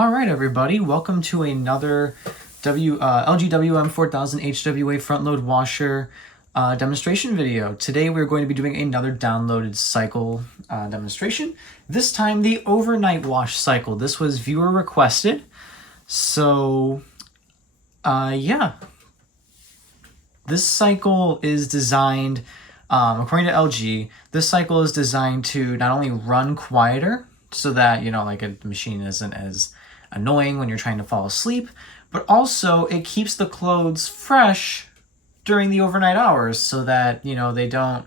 All right, everybody, welcome to another LGWM4000HWA front load washer demonstration video. Today we're going to be doing another downloaded cycle demonstration. This time the overnight wash cycle. This was viewer requested. So yeah, this cycle is designed, according to LG, this cycle is designed to not only run quieter so that, you know, like the machine isn't as annoying when you're trying to fall asleep, but also it keeps the clothes fresh during the overnight hours so that, you know, they don't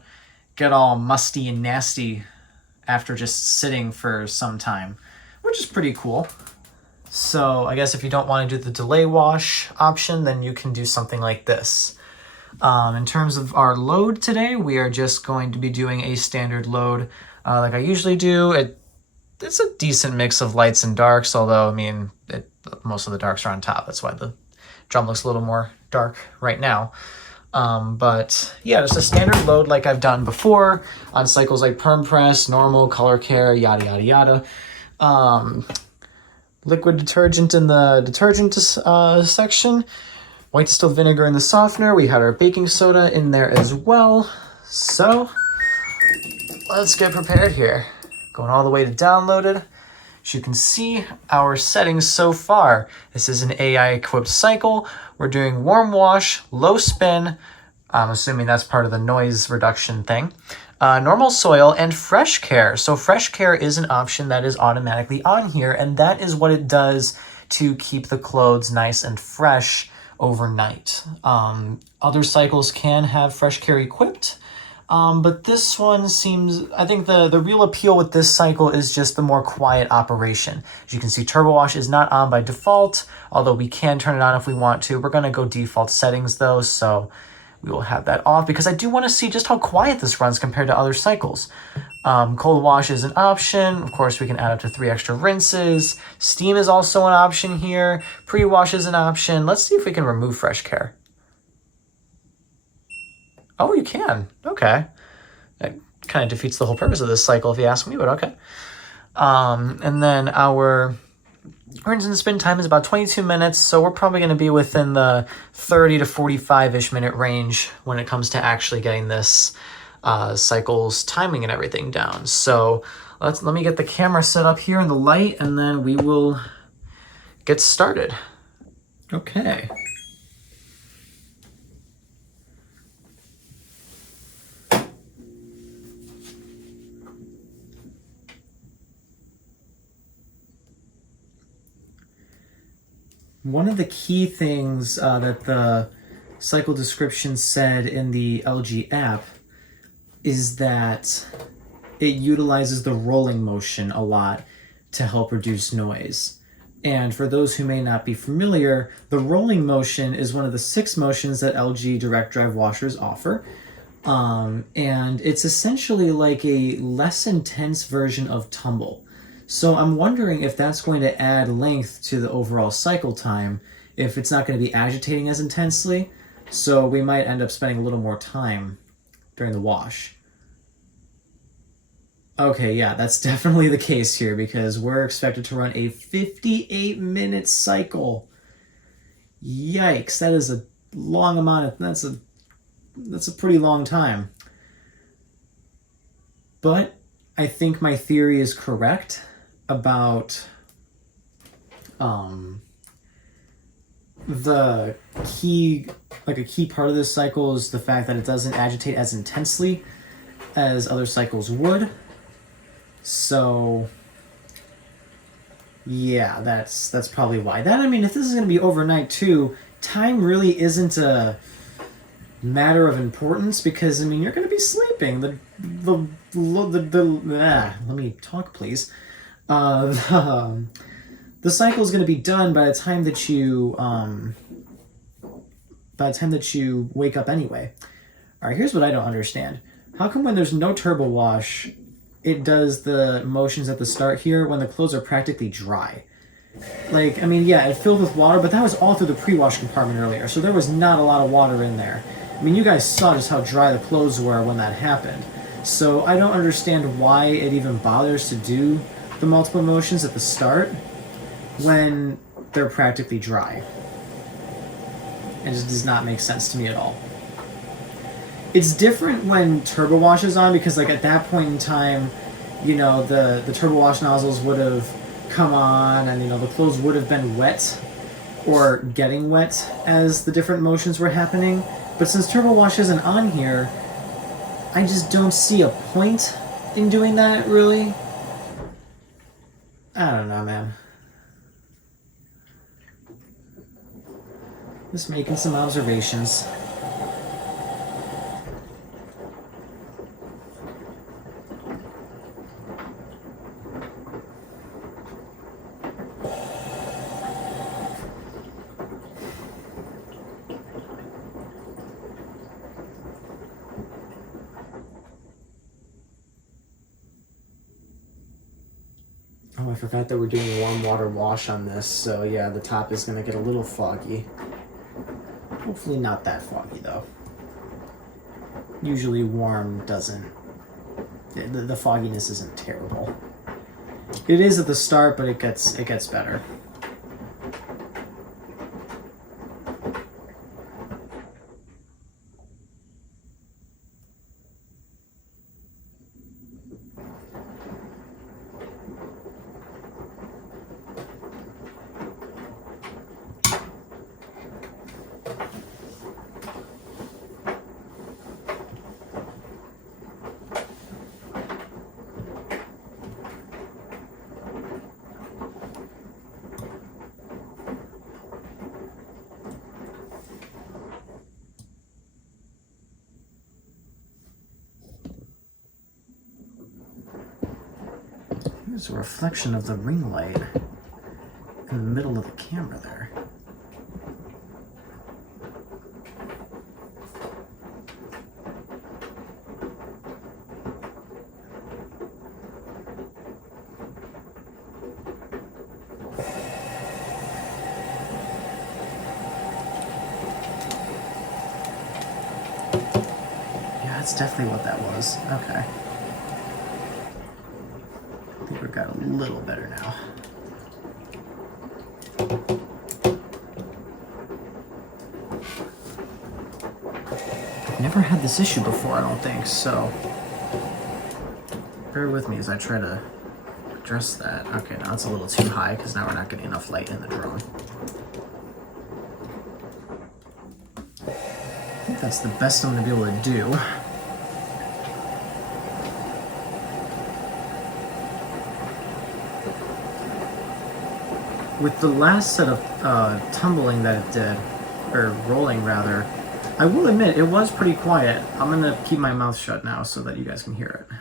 get all musty and nasty after just sitting for some time, which is pretty cool. So I guess if you don't want to do the delay wash option, then you can do something like this. In terms of our load today, we are just going to be doing a standard load like I usually do. It's a decent mix of lights and darks, although, I mean, most of the darks are on top. That's why the drum looks a little more dark right now. But yeah, just a standard load like I've done before on cycles like perm press, normal, color care, yada, yada, yada. Liquid detergent in the detergent section. White distilled vinegar in the softener. We had our baking soda in there as well. So let's get prepared here. Going all the way to downloaded. As you can see, our settings so far. This is an AI-equipped cycle. We're doing warm wash, low spin. I'm assuming that's part of the noise reduction thing. Normal soil and fresh care. So fresh care is an option that is automatically on here, and that is what it does to keep the clothes nice and fresh overnight. Other cycles can have fresh care equipped. But this one seems, I think the real appeal with this cycle is just the more quiet operation. As you can see, turbo wash is not on by default, although we can turn it on if we want to. We're going to go default settings though, so we will have that off because I do want to see just how quiet this runs compared to other cycles. Cold wash is an option. Of course, we can add up to 3 extra rinses. Steam is also an option here. Pre-wash is an option. Let's see if we can remove fresh care. Oh, you can. Okay. That kind of defeats the whole purpose of this cycle if you ask me, but okay. And then our rinse and spin time is about 22 minutes, so we're probably going to be within the 30 to 45-ish minute range when it comes to actually getting this cycle's timing and everything down. So let me get the camera set up here in the light, and then we will get started. Okay. One of the key things that the cycle description said in the LG app is that it utilizes the rolling motion a lot to help reduce noise. And for those who may not be familiar, the rolling motion is one of the 6 motions that LG direct drive washers offer. And it's essentially like a less intense version of tumble. So I'm wondering if that's going to add length to the overall cycle time, if it's not going to be agitating as intensely. So we might end up spending a little more time during the wash. Okay, yeah, that's definitely the case here because we're expected to run a 58-minute cycle. Yikes, that is a long amount of, that's a pretty long time. But I think my theory is correct about the key, like a key part of this cycle is the fact that it doesn't agitate as intensely as other cycles would. So yeah, that's probably why. That, I mean, if this is going to be overnight too, time really isn't a matter of importance because, I mean, you're going to be sleeping. Let me talk, please. The cycle is going to be done by the time that you wake up anyway. All right, here's what I don't understand. How come when there's no turbo wash, it does the motions at the start here when the clothes are practically dry? Like, I mean, yeah, it filled with water, but that was all through the pre-wash compartment earlier, so there was not a lot of water in there. I mean, you guys saw just how dry the clothes were when that happened. So I don't understand why it even bothers to do the multiple motions at the start. when they're practically dry. It just does not make sense to me at all. It's different when turbo wash is on, because like at that point in time, you know, the turbo wash nozzles would have come on, and you know, the clothes would have been wet or getting wet as the different motions were happening. But since turbo wash isn't on here, I just don't see a point in doing that, really. I don't know, man. Just making some observations. Oh, I forgot that we're doing warm water wash on this, so yeah, the top is going to get a little foggy. Hopefully not that foggy, though. Usually warm doesn't... The fogginess isn't terrible. It is at the start, but it gets better. There's a reflection of the ring light in the middle of the camera there. Yeah, that's definitely what that was. Okay. I think we've got a little better now. I've never had this issue before, I don't think, so bear with me as I try to address that. Okay, now it's a little too high because now we're not getting enough light in the drone. I think that's the best I'm going to be able to do. With the last set of tumbling that it did, or rolling rather, I will admit it was pretty quiet. I'm gonna keep my mouth shut now so that you guys can hear it.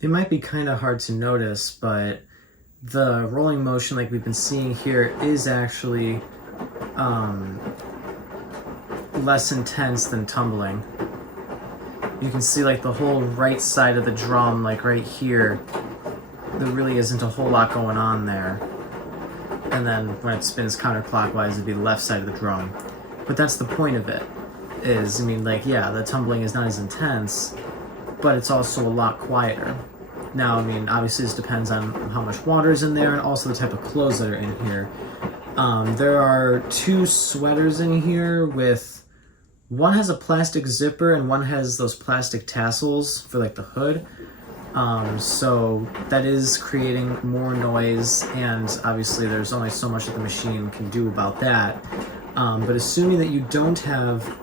It might be kind of hard to notice, but the rolling motion like we've been seeing here is actually less intense than tumbling. You can see like the whole right side of the drum, like right here, there really isn't a whole lot going on there. And then when it spins counterclockwise, it'd be the left side of the drum. But that's the point of it, is, I mean, like, yeah, the tumbling is not as intense, but it's also a lot quieter. Now, I mean, obviously this depends on how much water is in there and also the type of clothes that are in here. There are 2 sweaters in here with, one has a plastic zipper and one has those plastic tassels for like the hood. So that is creating more noise, and obviously there's only so much that the machine can do about that. But assuming that you don't have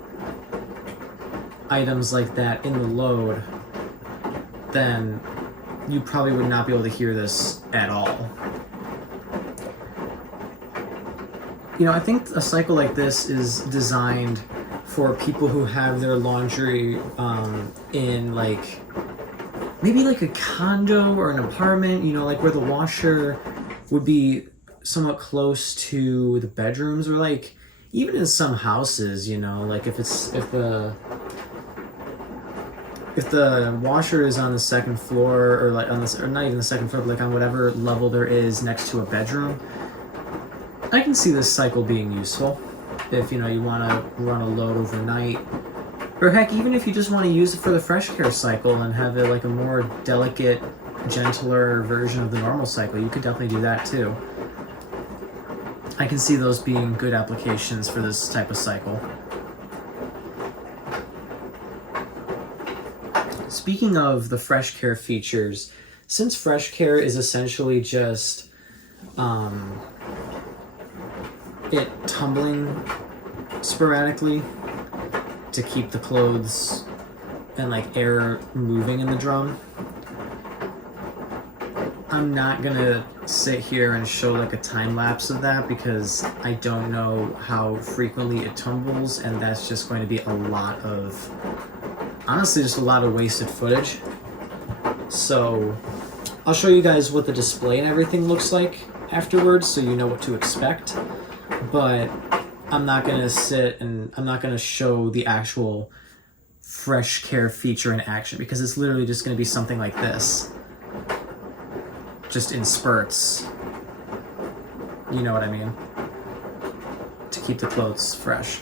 items like that in the load, then you probably would not be able to hear this at all. You know, I think a cycle like this is designed for people who have their laundry in like, maybe like a condo or an apartment, you know, like where the washer would be somewhat close to the bedrooms, or like even in some houses, you know, like if the washer is on the second floor, or like on this, or not even the second floor, but like on whatever level there is next to a bedroom, I can see this cycle being useful if, you know, you want to run a load overnight. Or heck, even if you just want to use it for the fresh care cycle and have it like a more delicate, gentler version of the normal cycle, you could definitely do that too. I can see those being good applications for this type of cycle. Speaking of the fresh care features, since fresh care is essentially just it tumbling sporadically to keep the clothes and like air moving in the drum, I'm not gonna sit here and show like a time lapse of that because I don't know how frequently it tumbles, and that's just going to be a lot of, honestly, just a lot of wasted footage. So I'll show you guys what the display and everything looks like afterwards so you know what to expect, but I'm not gonna sit and I'm not gonna show the actual fresh care feature in action because it's literally just gonna be something like this, just in spurts. You know what I mean? To keep the clothes fresh.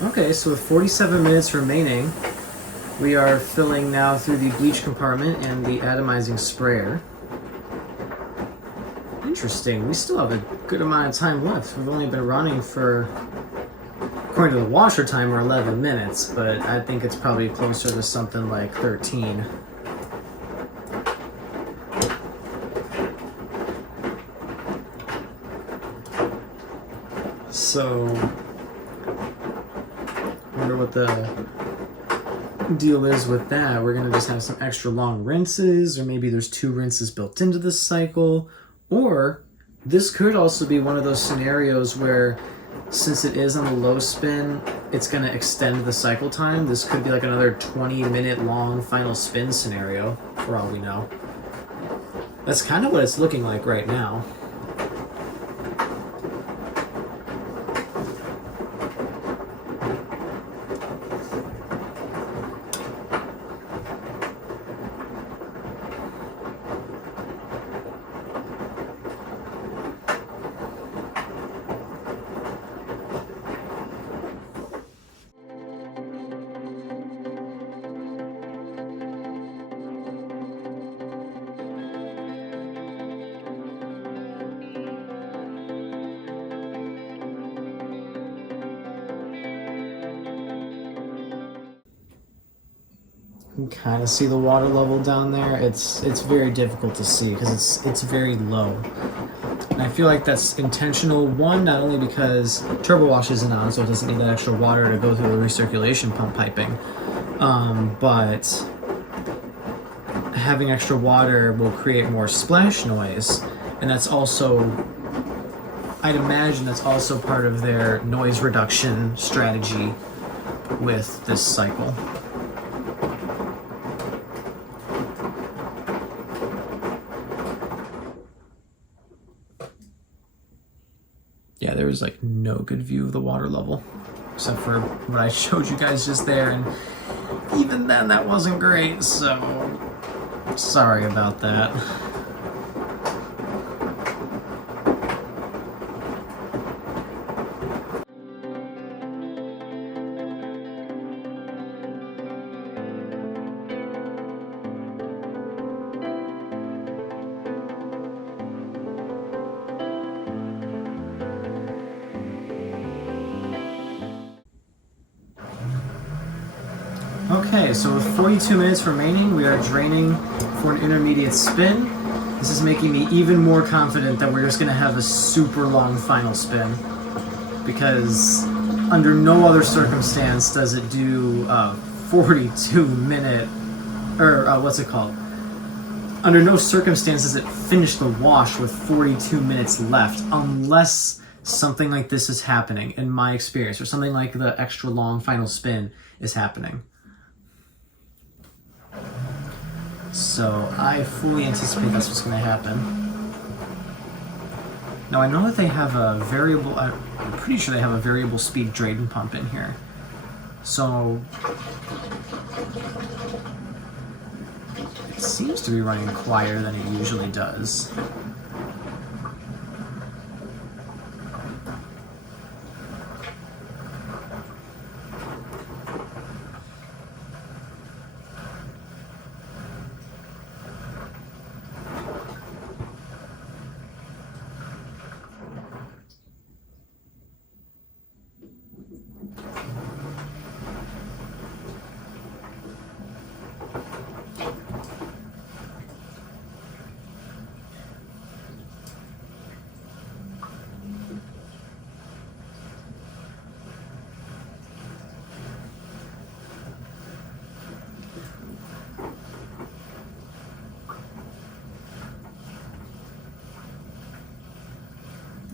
Okay, so with 47 minutes remaining, we are filling now through the bleach compartment and the atomizing sprayer. Interesting, we still have a good amount of time left. We've only been running for, according to the washer timer, 11 minutes, but I think it's probably closer to something like 13. So, I wonder what the deal is with that, we're gonna just have some extra long rinses, or maybe there's 2 rinses built into this cycle, or this could also be one of those scenarios where, since it is on the low spin, it's gonna extend the cycle time. This could be like another 20-minute long final spin scenario, for all we know. That's kind of what it's looking like right now. You can kind of see the water level down there. It's very difficult to see because it's very low. And I feel like that's intentional. One, not only because turbo wash isn't on, so it doesn't need that extra water to go through the recirculation pump piping, but having extra water will create more splash noise, and that's also, I'd imagine that's also part of their noise reduction strategy with this cycle. Yeah, there was like no good view of the water level, except for what I showed you guys just there, and even then that wasn't great, so sorry about that. Okay, so with 42 minutes remaining, we are draining for an intermediate spin. This is making me even more confident that we're just going to have a super long final spin, because under no other circumstance does it do 42 minute, or what's it called? Under no circumstances does it finish the wash with 42 minutes left, unless something like this is happening, in my experience, or something like the extra long final spin is happening. So I fully anticipate that's what's going to happen. Now I know that they have a variable, I'm pretty sure they have a variable speed drain pump in here. So it seems to be running quieter than it usually does.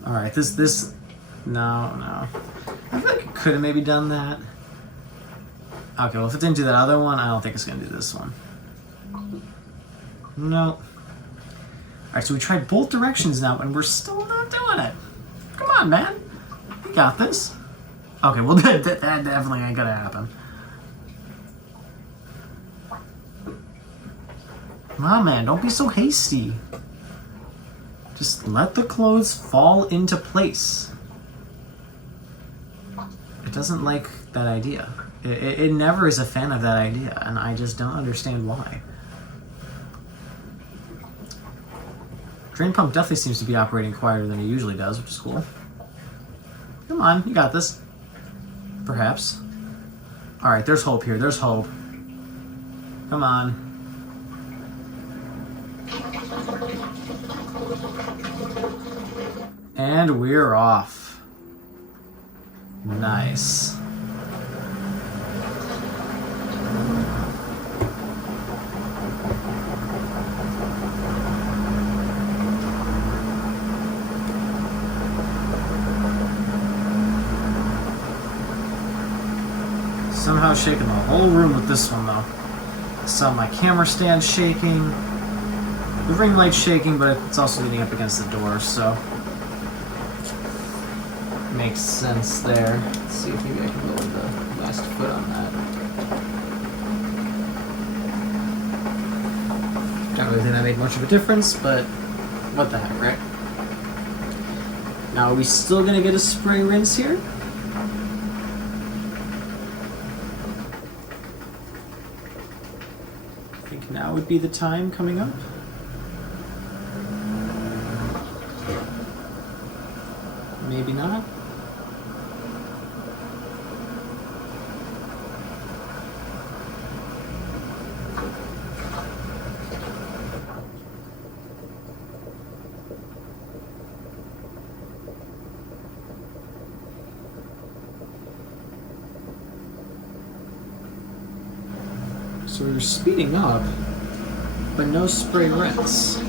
Alright, no. I feel like it could have maybe done that. Okay, well if it didn't do that other one, I don't think it's going to do this one. No. Alright, so we tried both directions now, and we're still not doing it. Come on, man. You got this. Okay, well that definitely ain't going to happen. Come on, man, don't be so hasty. Just let the clothes fall into place. It doesn't like that idea. It never is a fan of that idea, and I just don't understand why. Drain pump definitely seems to be operating quieter than it usually does, which is cool. Come on, you got this. Perhaps. Alright, there's hope here, there's hope. Come on. And we're off. Nice. Somehow shaking the whole room with this one though. So my camera stand's shaking, the ring light's shaking, but it's also leaning up against the door, so makes sense there. Let's see if maybe I can lower the last foot on that. Don't really think that made much of a difference, but what the heck, right? Now, are we still gonna get a spray rinse here? I think now would be the time coming up. Maybe not. So we're speeding up, but no spray rinse.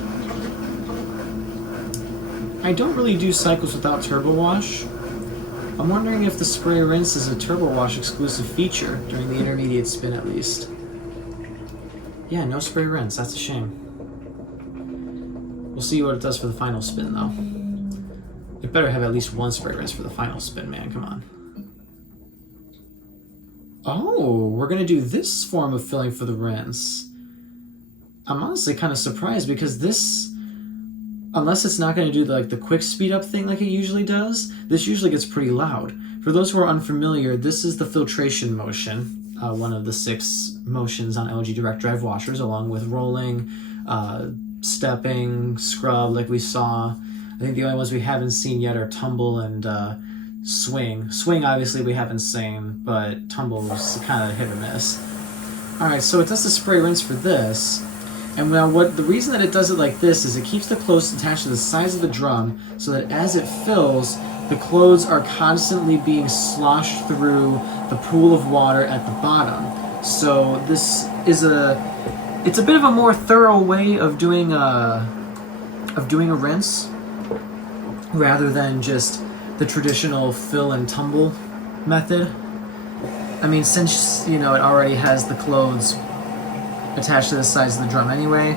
I don't really do cycles without turbo wash. I'm wondering if the spray rinse is a turbo wash exclusive feature during the intermediate spin at least. Yeah, no spray rinse, that's a shame. We'll see what it does for the final spin though. It better have at least one spray rinse for the final spin, man, come on. Oh, we're gonna do this form of filling for the rinse. I'm honestly kind of surprised because this, unless it's not gonna do the quick speed up thing like it usually does, this usually gets pretty loud. For those who are unfamiliar, this is the filtration motion, one of the 6 motions on LG direct drive washers, along with rolling, stepping, scrub like we saw. I think the only ones we haven't seen yet are tumble and swing. Swing obviously we haven't seen, but tumble was kind of hit or miss. Alright, so it does the spray rinse for this. And now the reason that it does it like this is it keeps the clothes attached to the sides of the drum so that as it fills, the clothes are constantly being sloshed through the pool of water at the bottom. So this is it's a bit of a more thorough way of doing a rinse rather than just the traditional fill and tumble method. I mean, since, you know, it already has the clothes attached to the sides of the drum anyway,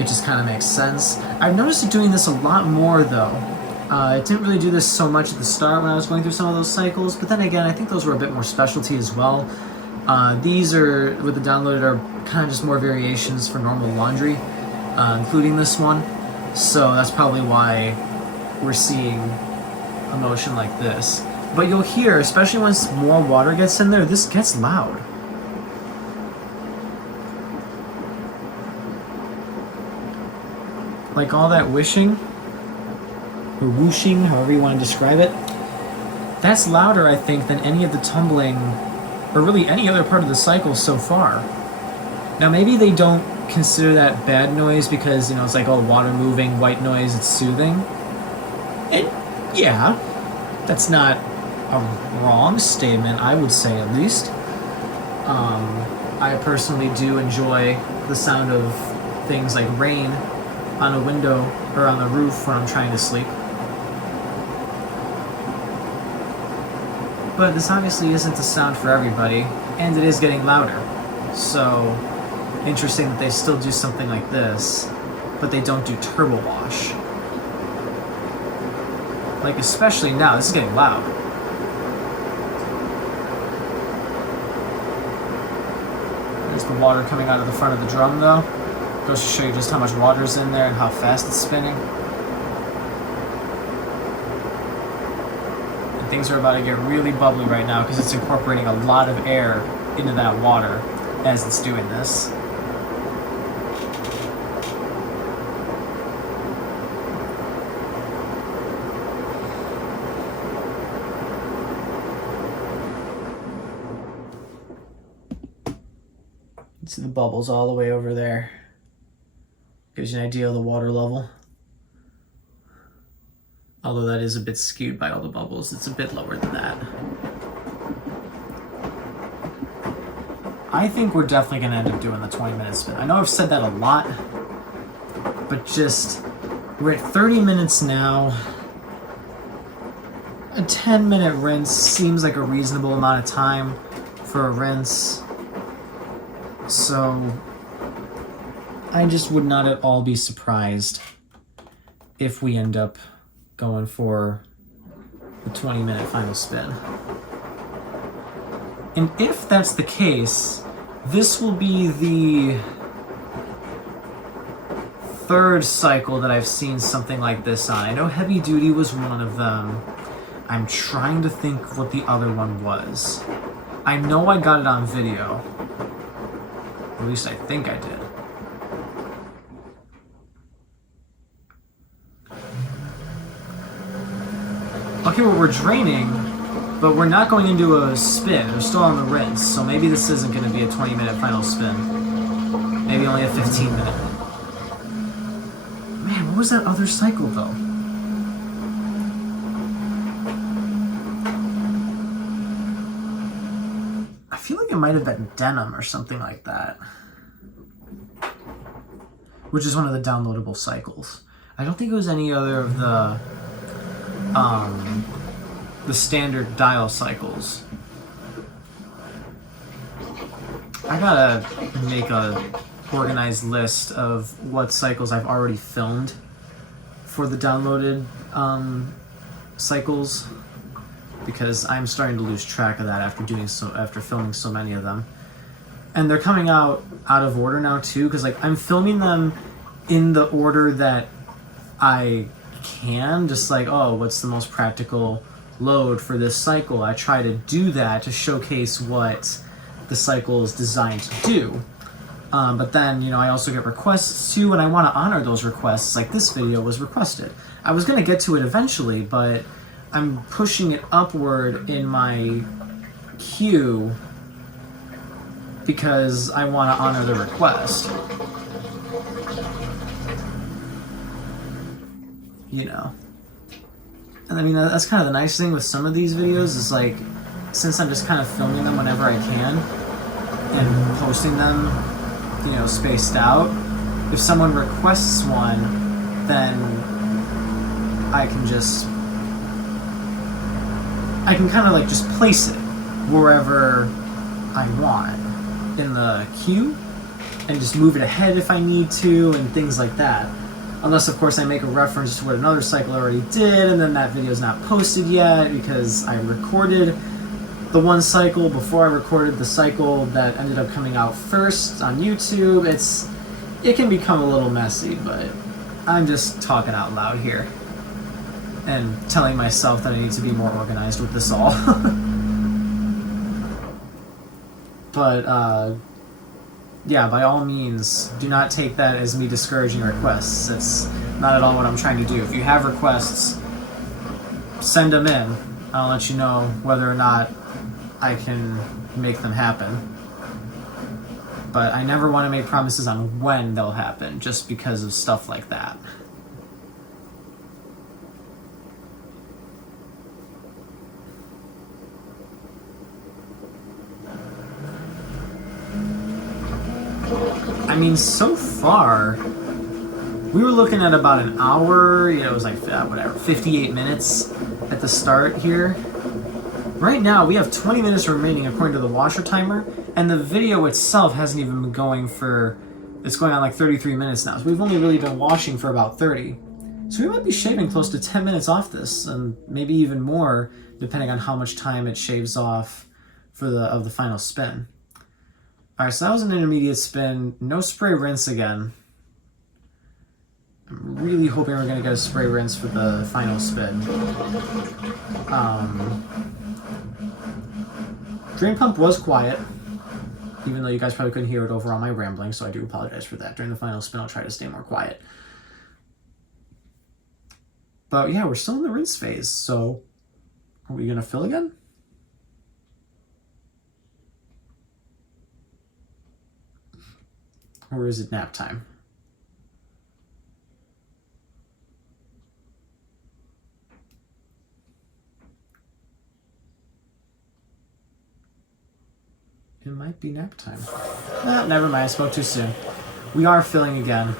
it just kind of makes sense. I've noticed it doing this a lot more though. It didn't really do this so much at the start when I was going through some of those cycles, but then again, I think those were a bit more specialty as well. These are, with the downloaded, are kind of just more variations for normal laundry, including this one. So that's probably why we're seeing a motion like this. But you'll hear, especially once more water gets in there, this gets loud. Like all that wishing, or whooshing, however you want to describe it, that's louder, I think, than any of the tumbling, or really any other part of the cycle so far. Now maybe they don't consider that bad noise because, you know, it's like, oh, water moving, white noise, it's soothing. And yeah, that's not a wrong statement, I would say at least. I personally do enjoy the sound of things like rain on a window or on the roof when I'm trying to sleep. But this obviously isn't the sound for everybody, and it is getting louder. So, interesting that they still do something like this, but they don't do turbo wash. Like, especially now, this is getting loud. There's the water coming out of the front of the drum, though. Goes to show you just how much water's in there and how fast it's spinning. And things are about to get really bubbly right now because it's incorporating a lot of air into that water as it's doing this. See the bubbles all the way over there. Gives you an idea of the water level. Although that is a bit skewed by all the bubbles, it's a bit lower than that. I think we're definitely going to end up doing the 20-minute spin. I know I've said that a lot, but just, we're at 30 minutes now. A 10-minute rinse seems like a reasonable amount of time for a rinse. So I just would not at all be surprised if we end up going for the 20-minute final spin. And if that's the case, this will be the third cycle that I've seen something like this on. I know Heavy Duty was one of them. I'm trying to think what the other one was. I know I got it on video. At least I think I did. Okay, well, we're draining, but we're not going into a spin. We're still on the rinse, so maybe this isn't going to be a 20-minute final spin. Maybe only a 15-minute. Man, what was that other cycle, though? I feel like it might have been Denim or something like that, which is one of the downloadable cycles. I don't think it was any other of the standard dial cycles. I gotta make a organized list of what cycles I've already filmed for the downloaded cycles, because I'm starting to lose track of that after filming so many of them. And they're coming out of order now too, because like I'm filming them in the order that I can, just like, oh, what's the most practical load for this cycle? I try to do that to showcase what the cycle is designed to do. But then, you know, I also get requests too, and I want to honor those requests. Like this video was requested. I was going to get to it eventually, but I'm pushing it upward in my queue because I want to honor the request. You know. And I mean, that's kind of the nice thing with some of these videos is like, since I'm just kind of filming them whenever I can and posting them, you know, spaced out, if someone requests one, then I can kind of like just place it wherever I want in the queue and just move it ahead if I need to and things like that. Unless, of course, I make a reference to what another cycle already did, and then that video's not posted yet because I recorded the one cycle before I recorded the cycle that ended up coming out first on YouTube. It can become a little messy, but I'm just talking out loud here and telling myself that I need to be more organized with this all. But, yeah, by all means, do not take that as me discouraging requests. It's not at all what I'm trying to do. If you have requests, send them in. I'll let you know whether or not I can make them happen. But I never want to make promises on when they'll happen, just because of stuff like that. I mean, so far, we were looking at about an hour, you know, it was like, whatever, 58 minutes at the start here. Right now, we have 20 minutes remaining according to the washer timer, and the video itself hasn't even been going for, it's going on like 33 minutes now, so we've only really been washing for about 30. So we might be shaving close to 10 minutes off this, and maybe even more, depending on how much time it shaves off for the final spin. Alright, so that was an intermediate spin. No spray rinse again. I'm really hoping we're going to get a spray rinse for the final spin. Drain pump was quiet, even though you guys probably couldn't hear it over all my rambling, so I do apologize for that. During the final spin, I'll try to stay more quiet. But yeah, we're still in the rinse phase, so are we going to fill again? Or is it nap time? It might be nap time. Ah, never mind, I spoke too soon. We are filling again.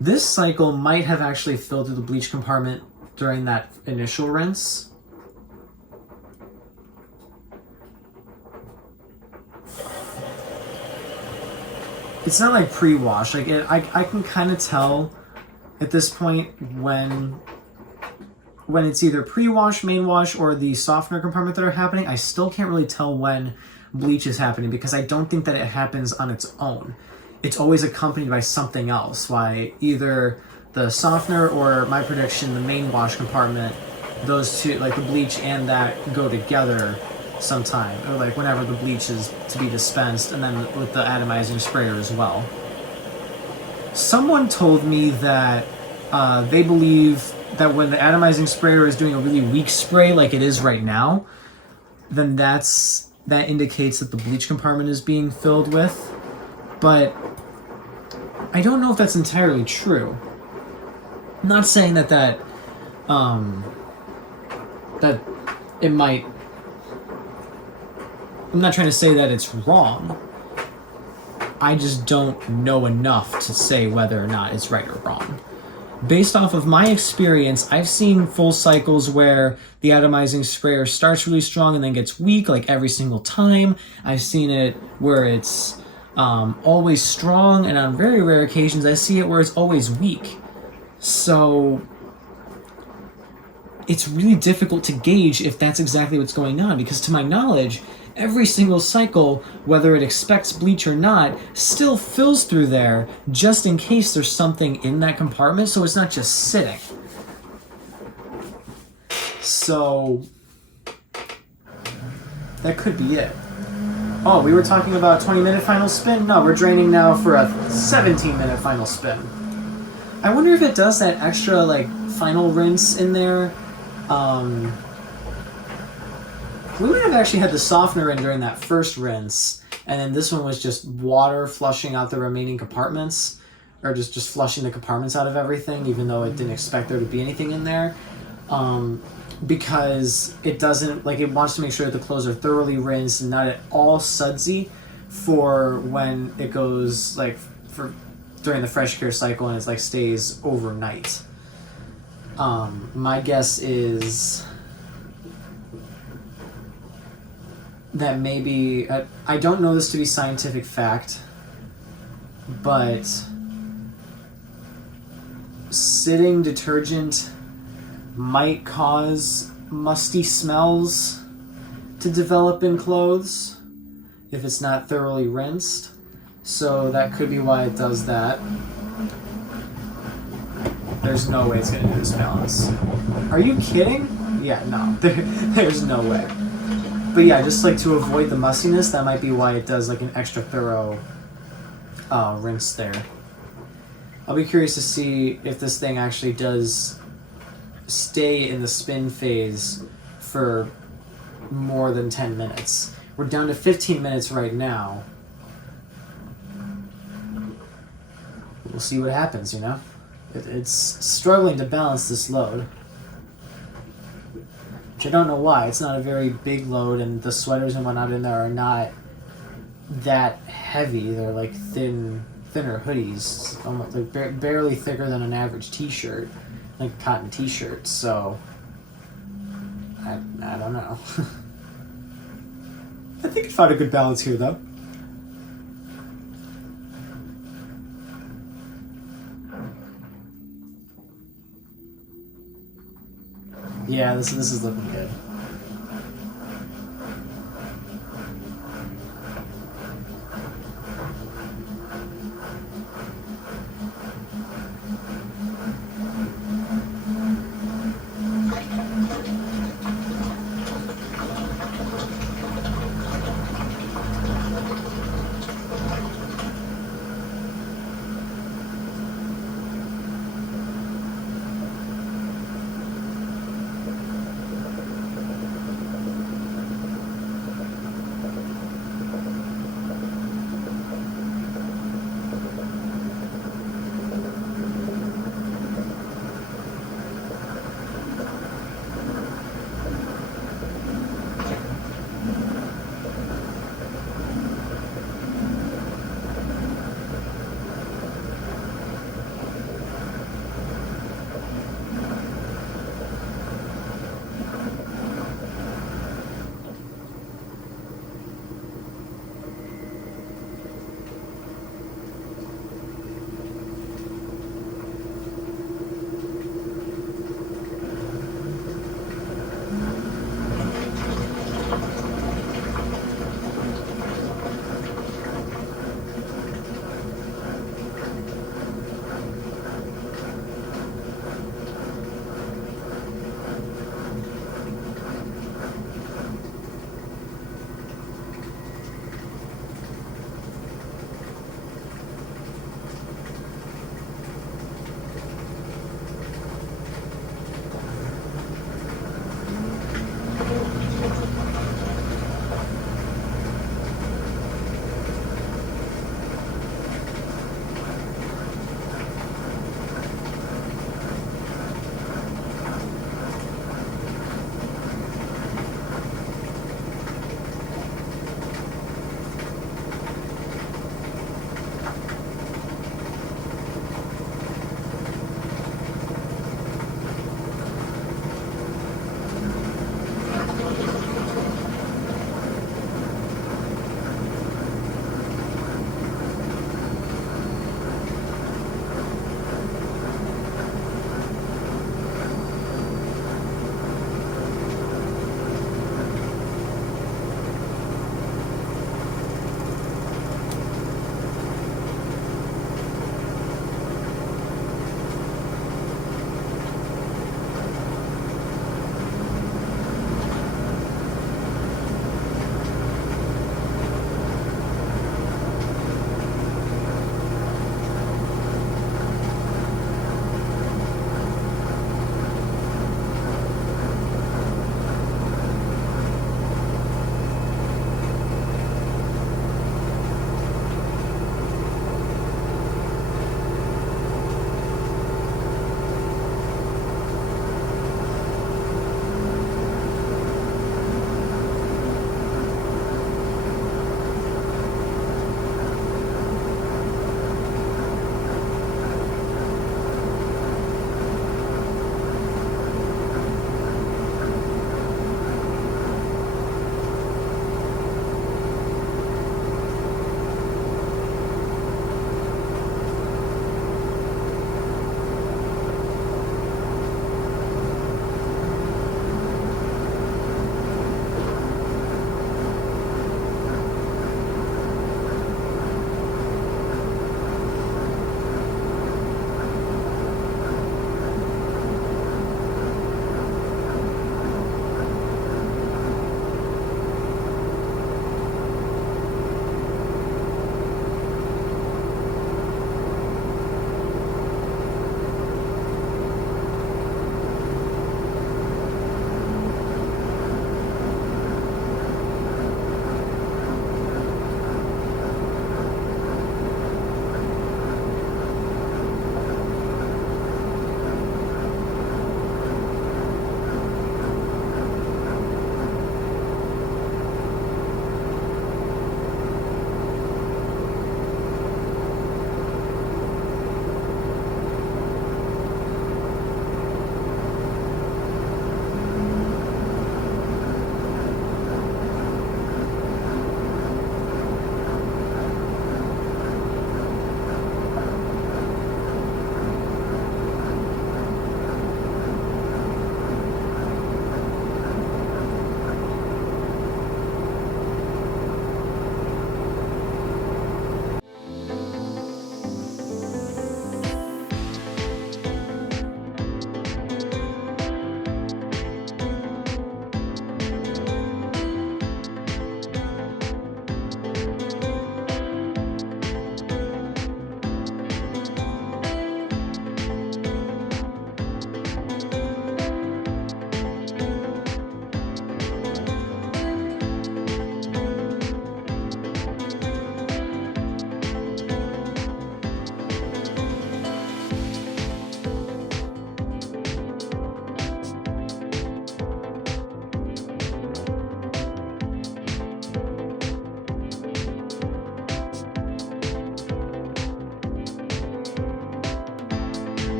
This cycle might have actually filled through the bleach compartment during that initial rinse. it's not like pre-wash. Like I can kind of tell at this point when it's either pre-wash, main wash, or the softener compartment that are happening. I still can't really tell when bleach is happening because I don't think that it happens on its own. It's always accompanied by something else. Why either the softener or, my prediction, the main wash compartment, those two, like the bleach and that, go together sometime, or like whenever the bleach is to be dispensed, and then with the atomizing sprayer as well. Someone told me that they believe that when the atomizing sprayer is doing a really weak spray like it is right now, then that indicates that the bleach compartment is being filled with. But I don't know if that's entirely true. I'm not saying that that it might. I'm not trying to say that it's wrong. I just don't know enough to say whether or not it's right or wrong. Based off of my experience, I've seen full cycles where the atomizing sprayer starts really strong and then gets weak, like every single time. I've seen it where it's always strong, and on very rare occasions I see it where it's always weak. So it's really difficult to gauge if that's exactly what's going on, because to my knowledge, every single cycle, whether it expects bleach or not, still fills through there just in case there's something in that compartment, so it's not just sitting. So that could be it. Oh, we were talking about 20-minute final spin? No, we're draining now for a 17-minute final spin. I wonder if it does that extra, like, final rinse in there. We might have actually had the softener in during that first rinse, and then this one was just water flushing out the remaining compartments, or just flushing the compartments out of everything, even though it didn't expect there to be anything in there. Because it doesn't, like, it wants to make sure that the clothes are thoroughly rinsed and not at all sudsy for when it goes, like, for during the fresh care cycle and it's like stays overnight. My guess is that maybe, I don't know this to be scientific fact, but sitting detergent might cause musty smells to develop in clothes if it's not thoroughly rinsed. So that could be why it does that. There's no way it's going to do this balance. Are you kidding? Yeah, no. There's no way. But yeah, just like to avoid the mustiness, that might be why it does like an extra thorough rinse there. I'll be curious to see if this thing actually does stay in the spin phase for more than 10 minutes. We're down to 15 minutes right now. We'll see what happens, you know? It's struggling to balance this load. Which I don't know why. It's not a very big load, and the sweaters and whatnot in there are not that heavy. They're like thinner hoodies, almost like barely thicker than an average t-shirt, like a cotton t-shirt. So I don't know. I think I found a good balance here, though. Yeah, this is looking good.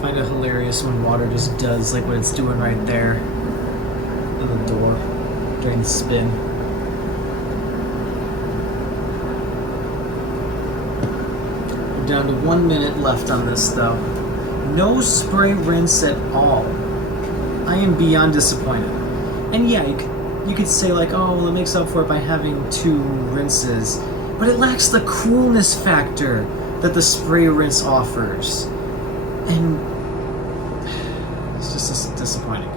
I find it hilarious when water just does like what it's doing right there in the door during the spin. We're down to 1 minute left on this though. No spray rinse at all. I am beyond disappointed. And yeah, you could say like, oh, well, it makes up for it by having 2 rinses, but it lacks the coolness factor that the spray rinse offers. And it's just disappointing.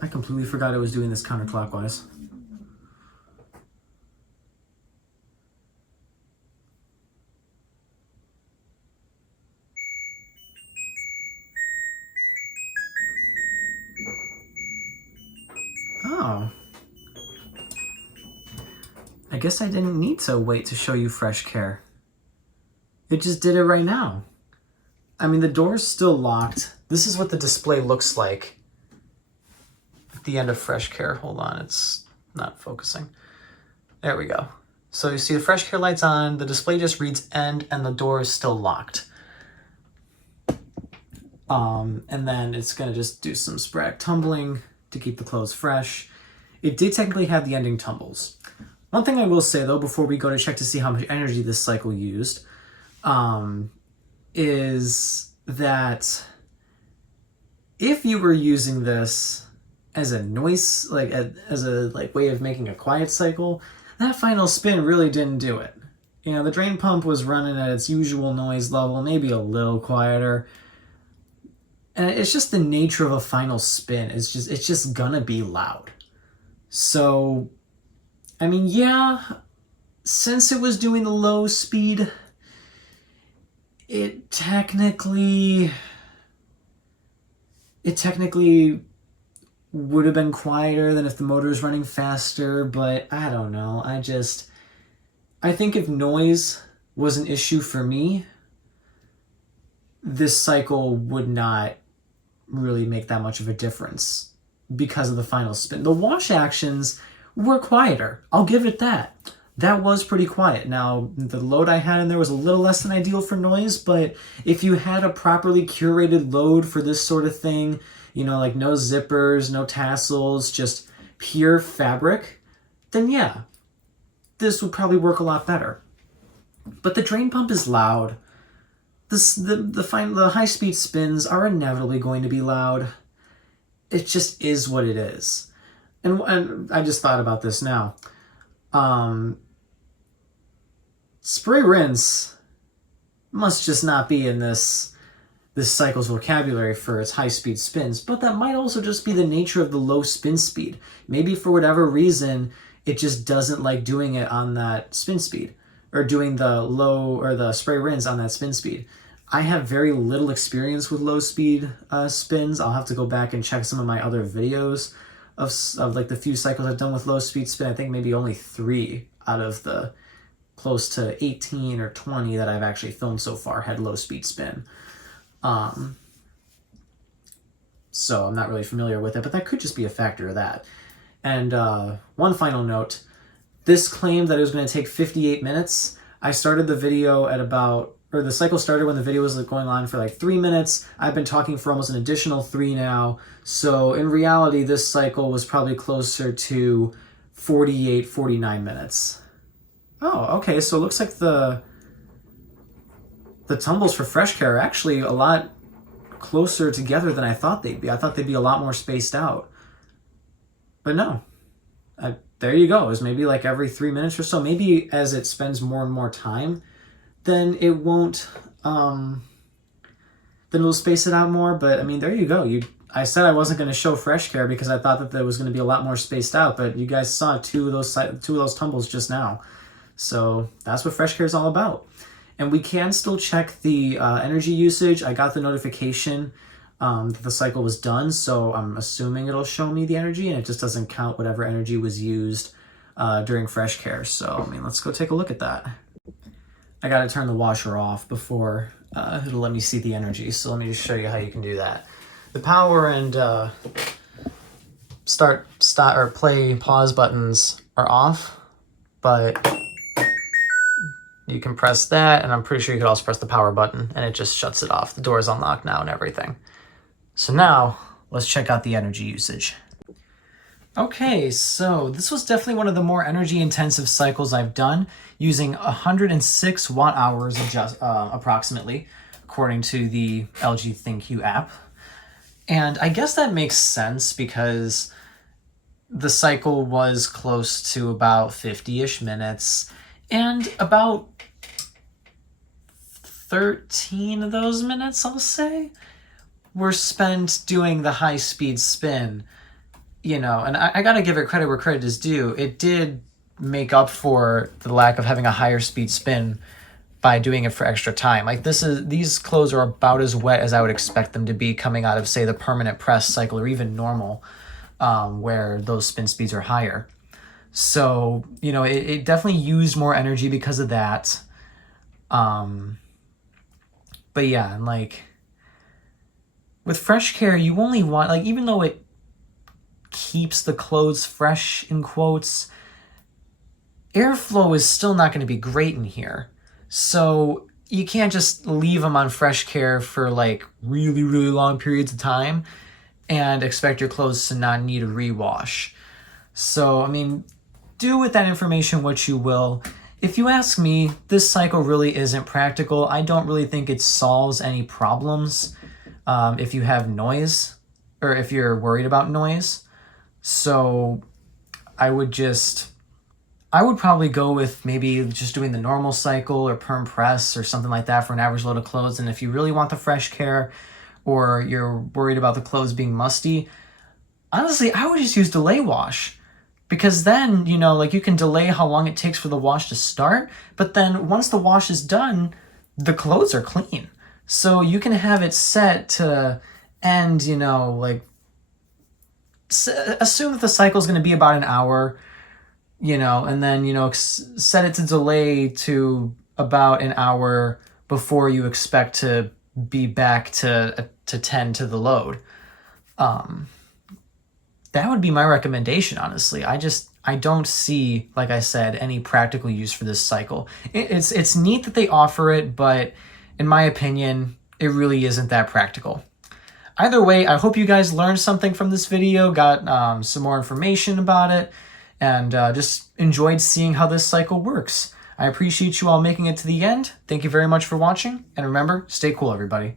I completely forgot I was doing this counterclockwise. Oh. I guess I didn't need to wait to show you Fresh Care. It just did it right now. I mean, the door's still locked. This is what the display looks like at the end of Fresh Care. Hold on, it's not focusing. There we go. So you see the Fresh Care light's on, the display just reads end, and the door is still locked. And then it's gonna just do some sporadic tumbling to keep the clothes fresh. It did technically have the ending tumbles. One thing I will say though, before we go to check to see how much energy this cycle used, is that if you were using this as a noise, as a way of making a quiet cycle, that final spin really didn't do it. You know, the drain pump was running at its usual noise level, maybe a little quieter. And it's just the nature of a final spin. It's just gonna be loud. So, I mean, yeah, since it was doing the low speed, it technically would have been quieter than if the motor was running faster, but I don't know. I think if noise was an issue for me, this cycle would not really make that much of a difference because of the final spin. The wash actions were quieter. I'll give it that. That was pretty quiet. Now, the load I had in there was a little less than ideal for noise, but if you had a properly curated load for this sort of thing, you know, like no zippers, no tassels, just pure fabric, then yeah, this would probably work a lot better. But the drain pump is loud. The high-speed spins are inevitably going to be loud. It just is what it is. And I just thought about this now. Spray rinse must just not be in this cycle's vocabulary for its high-speed spins, but that might also just be the nature of the low spin speed. Maybe for whatever reason, it just doesn't like doing it on that spin speed, or doing the low or the spray rinse on that spin speed. I have very little experience with low speed spins. I'll have to go back and check some of my other videos of like the few cycles I've done with low speed spin. I think maybe only 3 out of the close to 18 or 20 that I've actually filmed so far had low speed spin. So I'm not really familiar with it, but that could just be a factor of that. And one final note, this claimed that it was going to take 58 minutes. I started the video at the cycle started when the video was going on for like 3 minutes. I've been talking for almost an additional 3 now. So in reality, this cycle was probably closer to 48, 49 minutes. Oh, okay. So it looks like the tumbles for Fresh Care are actually a lot closer together than I thought they'd be. I thought they'd be a lot more spaced out. But no. There you go. It was maybe like every 3 minutes or so. Maybe as it spends more and more time, then it won't, then it'll space it out more. But I mean, there you go. I said I wasn't going to show Fresh Care because I thought that there was going to be a lot more spaced out, but you guys saw two of those tumbles just now. So that's what Fresh Care is all about. And we can still check the energy usage. I got the notification that the cycle was done, so I'm assuming it'll show me the energy, and it just doesn't count whatever energy was used during fresh care. So, I mean, let's go take a look at that. I gotta turn the washer off before it'll let me see the energy, so let me just show you how you can do that. The power and start, stop, or play, pause buttons are off, but you can press that, and I'm pretty sure you could also press the power button, and it just shuts it off. The door is unlocked now and everything. So now, let's check out the energy usage. Okay, so this was definitely one of the more energy-intensive cycles I've done, using 106 watt-hours approximately, according to the LG ThinQ app. And I guess that makes sense because the cycle was close to about 50-ish minutes, and about 13 of those minutes, I'll say, were spent doing the high-speed spin. You know, and I gotta give it credit where credit is due. It did make up for the lack of having a higher speed spin by doing it for extra time. Like these clothes are about as wet as I would expect them to be coming out of, say, the permanent press cycle or even normal, where those spin speeds are higher. So, you know, it definitely used more energy because of that. But yeah, and like with fresh care, you only want, like, even though it keeps the clothes fresh, in quotes, airflow is still not going to be great in here. So you can't just leave them on fresh care for like really, really long periods of time and expect your clothes to not need a rewash. So, I mean, do with that information what you will. If you ask me, this cycle really isn't practical. I don't really think it solves any problems if you have noise or if you're worried about noise. So I would probably go with maybe just doing the normal cycle or perm press or something like that for an average load of clothes. And if you really want the fresh care or you're worried about the clothes being musty, honestly, I would just use delay wash. Because then, you know, like you can delay how long it takes for the wash to start, but then once the wash is done, the clothes are clean. So you can have it set to end, you know, like, assume that the cycle is going to be about an hour, you know, and then, you know, set it to delay to about an hour before you expect to be back to tend to the load. That would be my recommendation, honestly. I don't see, like I said, any practical use for this cycle. It's neat that they offer it, but in my opinion, it really isn't that practical. Either way, I hope you guys learned something from this video, got some more information about it, and just enjoyed seeing how this cycle works. I appreciate you all making it to the end. Thank you very much for watching, and remember, stay cool, everybody.